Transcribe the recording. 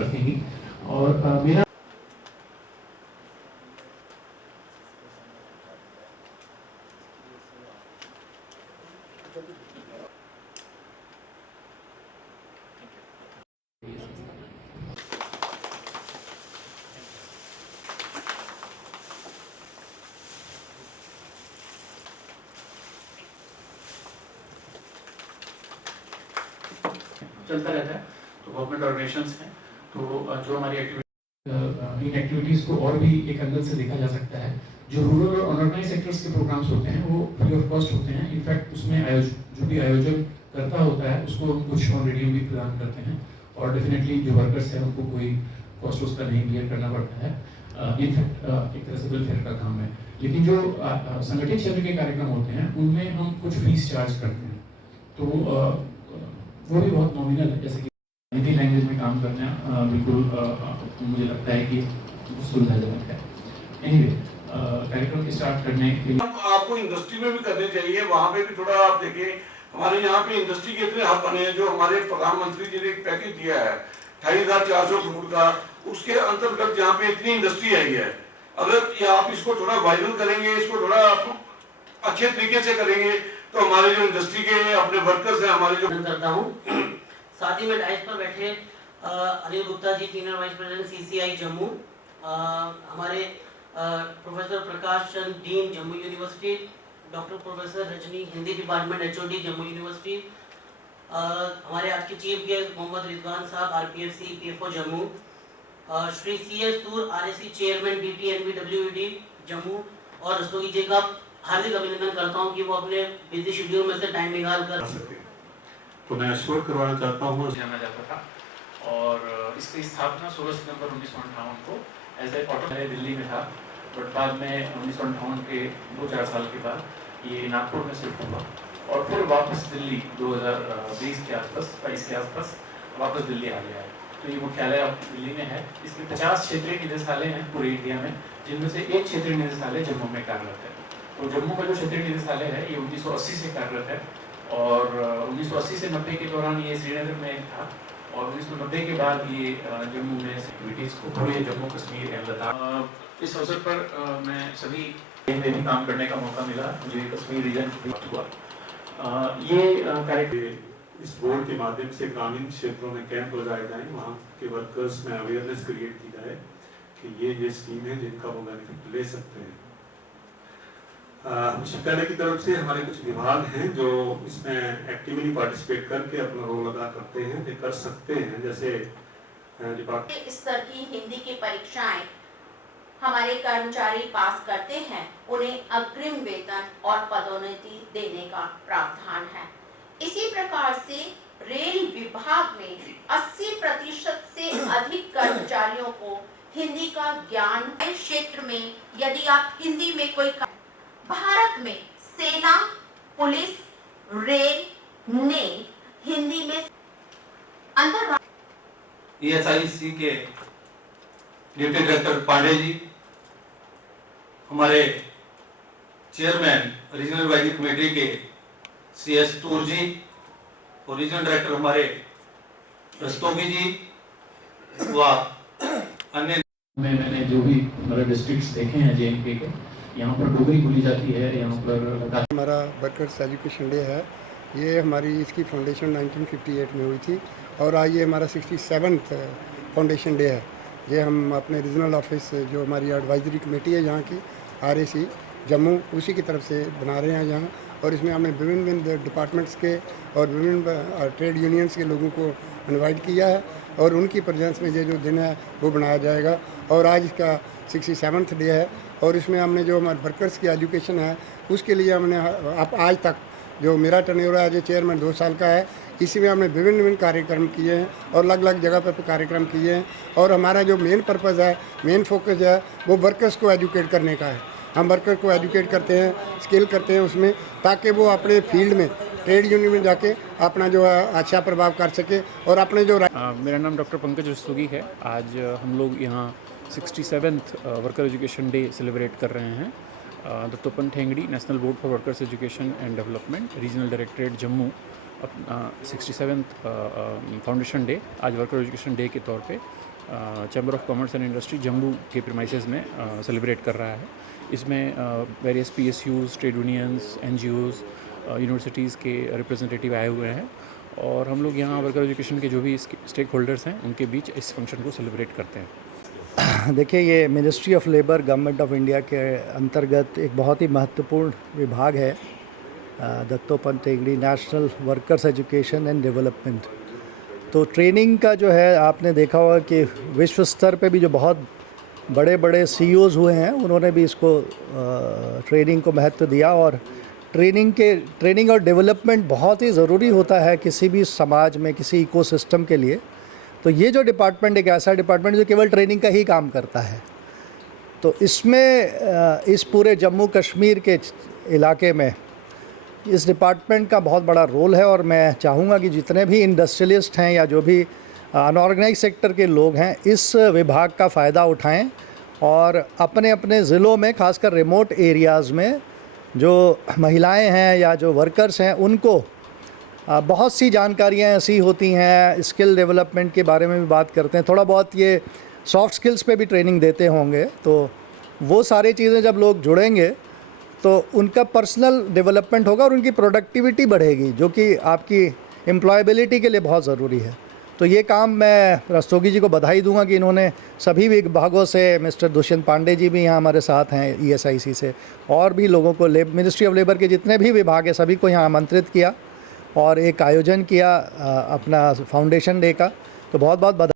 रखेंगी। और मेरा चलता रहता है। तो गवर्नमेंट ऑर्गेनाइजेशंस हैं, तो जो हमारी इन एक्टिविटीज़ को और भी एक एंगल से देखा जा सकता है। जो रूरल और अनऑर्गेनाइज सेक्टर्स के प्रोग्राम्स होते हैं वो फ्री ऑफ कॉस्ट होते हैं। इनफैक्ट उसमें जो भी आयोजन करता होता है उसको हम कुछ ऑन रेडियो भी प्रदान करते हैं, और डेफिनेटली जो वर्कर्स हैं उनको कोई कॉस्ट उसका नहीं बियर करना पड़ता है। इनफैक्ट एक तरह से वेलफेयर का काम है। लेकिन जो संगठित क्षेत्र के कार्यक्रम होते हैं उनमें हम कुछ फीस चार्ज करते हैं, तो वो भी बहुत नॉमिनल है। जैसे कि हिंदी लैंग्वेज में काम करना बिल्कुल मुझे लगता है कि सुविधाजनक है। एनीवे, कार्यक्रम स्टार्ट करने के लिए आपको इंडस्ट्री में भी करने चाहिए, वहाँ पे भी थोड़ा आप देखिए। हमारे यहाँ पे इंडस्ट्री के इतने हब बने हैं, जो हमारे प्रधानमंत्री जी ने एक पैकेज दिया है 28,400 करोड़ का, उसके अंतर्गत यहाँ पे इतनी इंडस्ट्री आई है। अगर आप इसको थोड़ा वायरल करेंगे, इसको थोड़ा अच्छे तरीके से करेंगे, तो हमारे जो इंडस्ट्री के अपने वर्कर्स हैं, हमारे जो करता हूँ। साथ ही में डाइस पर बैठे Anil Gupta ji, senior vice president CCI Jammu, हमारे professor Prakash Chand, dean Jammu university, doctor professor Rajni, Hindi department HOD Jammu university, हमारे आज के चीफ गेस्ट मोहम्मद रिजवान साहब, RPFC PFO Jammu, Shri CS तूर RSC chairman DTNB WED Jammu, और रस्तोगी जी का हार्दिक अभिनंदन करता हूं कि वो अपने बिजी शेड्यूल में से टाइम निकाल कर सकते। तो मैं अश्योर करवाना चाहता हूँ जाना जाता था, और इसकी स्थापना 16 सितंबर 1958 को एज ए ऑटो दिल्ली में था, बट बाद में 1958 के 2-4 साल के बाद ये नागपुर में शिफ्ट हुआ, और फिर वापस दिल्ली 2020 के आसपास 22 के आसपास वापस दिल्ली आ गया है। तो ये मुख्यालय अब दिल्ली में है। इसके 50 क्षेत्रीय निदेशालय हैं पूरे इंडिया में, जिनमें से एक क्षेत्रीय निदेशालय जम्मू में कार्यरत है। तो जम्मू का जो क्षेत्रीय निदेशालय है ये 1980 से कार्यरत है, और 1980 से 90 के दौरान ये श्रीनगर में था, और 1990 के बाद ये जम्मू में एक्टिविटीज़ को पूरे जम्मू कश्मीर एंड लद्दाख। इस अवसर पर मैं सभी में भी काम करने का मौका मिला, मुझे कश्मीर रीजन हुआ। ये कार्यक्रम इस बोर्ड के माध्यम से ग्रामीण क्षेत्रों में कैंप लगाए जाएं, वहाँ के वर्कर्स में अवेयरनेस क्रिएट की जाए कि ये स्कीम है जिनका वो बेनिफिट ले सकते हैं। विश्वविद्यालय की तरफ से हमारे कुछ विभाग हैं जो इसमें एक्टिवली पार्टिसिपेट करके अपना रोल अदा करते हैं, ये कर सकते हैं। जैसे इस स्तर की हिंदी की परीक्षाएं हमारे कर्मचारी पास करते हैं, उन्हें अग्रिम वेतन और पदोन्नति देने का प्रावधान है। इसी प्रकार से रेल विभाग में 80% से अधिक कर्मचारियों को हिंदी का ज्ञान है। क्षेत्र में यदि आप हिंदी में कोई भारत में सेना, पुलिस, रेल ने हिंदी में ESIC के डिप्टी डायरेक्टर पांडे जी, हमारे चेयरमैन रीजनल एडवाइजरी कमेटी के CS तूर जी, और रीजनल डायरेक्टर हमारे रस्तोगी जी व अन्य मैंने जो भी हमारे डिस्ट्रिक्ट्स देखे हैं JNK के, यहाँ पर डोगरी बोली जाती है, यहाँ पर हमारा वर्कर्स एजुकेशन डे है। ये हमारी इसकी फाउंडेशन 1958 में हुई थी, और आज ये हमारा 67th फाउंडेशन डे है। ये हम अपने रीजनल ऑफिस जो हमारी एडवाइजरी कमेटी है यहाँ की RAC जम्मू, उसी की तरफ से बना रहे हैं यहाँ। और इसमें हमने विभिन्न डिपार्टमेंट्स के और विभिन्न ट्रेड यूनियंस के लोगों को इनवाइट किया है, और उनकी प्रेजेंस में ये जो दिन है वो बनाया जाएगा। और आज इसका 67th डे है, और इसमें हमने जो हमारे वर्कर्स की एजुकेशन है उसके लिए हमने आज तक जो मेरा टर्नओवर है, जो चेयरमैन 2 साल का है, इसी में हमने विभिन्न कार्यक्रम किए हैं और अलग अलग जगह पर कार्यक्रम किए हैं। और हमारा जो मेन पर्पज़ है, मेन फोकस है, वो वर्कर्स को एजुकेट करने का है। हम वर्कर को एजुकेट करते हैं, स्किल करते हैं उसमें, ताकि वो अपने फील्ड में ट्रेड यूनियन में जाके अपना जो है अच्छा प्रभाव कर सके। और अपने जो मेरा नाम डॉक्टर पंकज रस्तोगी है। आज हम लोग यहाँ 67th worker education day celebrate कर रहे हैं। Dattopant Thengadi, national board for workers education and development, regional directorate Jammu, अपना 67th फाउंडेशन डे आज वर्कर एजुकेशन डे के तौर पे chamber of commerce and industry Jammu के प्रीमाइसेस में सेलिब्रेट कर रहा है। इसमें various PSUs, trade unions, NGOs, universities के रिप्रेजेंटेटिव आए हुए हैं और हम लोग यहाँ वर्कर एजुकेशन के जो भी स्टेक होल्डर्स हैं उनके बीच इस फंक्शन को सेलिब्रेट करते हैं। देखिए, ये ministry of labour government of India के अंतर्गत एक बहुत ही महत्वपूर्ण विभाग है, Dattopant Thengadi national workers education and development. तो ट्रेनिंग का जो है, आपने देखा होगा कि विश्व स्तर पे भी जो बहुत बड़े बड़े CEOs हुए हैं उन्होंने भी इसको ट्रेनिंग को महत्व दिया और ट्रेनिंग और डेवलपमेंट बहुत ही ज़रूरी होता है किसी भी समाज में, किसी इकोसिस्टम के लिए। तो ये जो डिपार्टमेंट एक ऐसा डिपार्टमेंट जो केवल ट्रेनिंग का ही काम करता है, तो इसमें इस पूरे जम्मू कश्मीर के इलाके में इस डिपार्टमेंट का बहुत बड़ा रोल है और मैं चाहूँगा कि जितने भी इंडस्ट्रियलिस्ट हैं या जो भी अनऑर्गेनाइज सेक्टर के लोग हैं इस विभाग का फ़ायदा उठाएं और अपने अपने ज़िलों में, खासकर रिमोट एरियाज़ में जो महिलाएं हैं या जो वर्कर्स हैं उनको बहुत सी जानकारियाँ ऐसी होती हैं, स्किल डेवलपमेंट के बारे में भी बात करते हैं, थोड़ा बहुत ये सॉफ्ट स्किल्स पे भी ट्रेनिंग देते होंगे। तो वो सारी चीज़ें जब लोग जुड़ेंगे तो उनका पर्सनल डेवलपमेंट होगा और उनकी प्रोडक्टिविटी बढ़ेगी, जो कि आपकी एम्प्लॉयबिलिटी के लिए बहुत ज़रूरी है। तो ये काम मैं रस्तोगी जी को बधाई दूंगा कि इन्होंने सभी विभागों से, मिस्टर दुष्यंत पांडे जी भी यहाँ हमारे साथ हैं ESIC से, और भी लोगों को, मिनिस्ट्री ऑफ लेबर के जितने भी विभाग हैं सभी को यहाँ आमंत्रित किया और एक आयोजन किया अपना फाउंडेशन डे का। तो बहुत बहुत बधाई।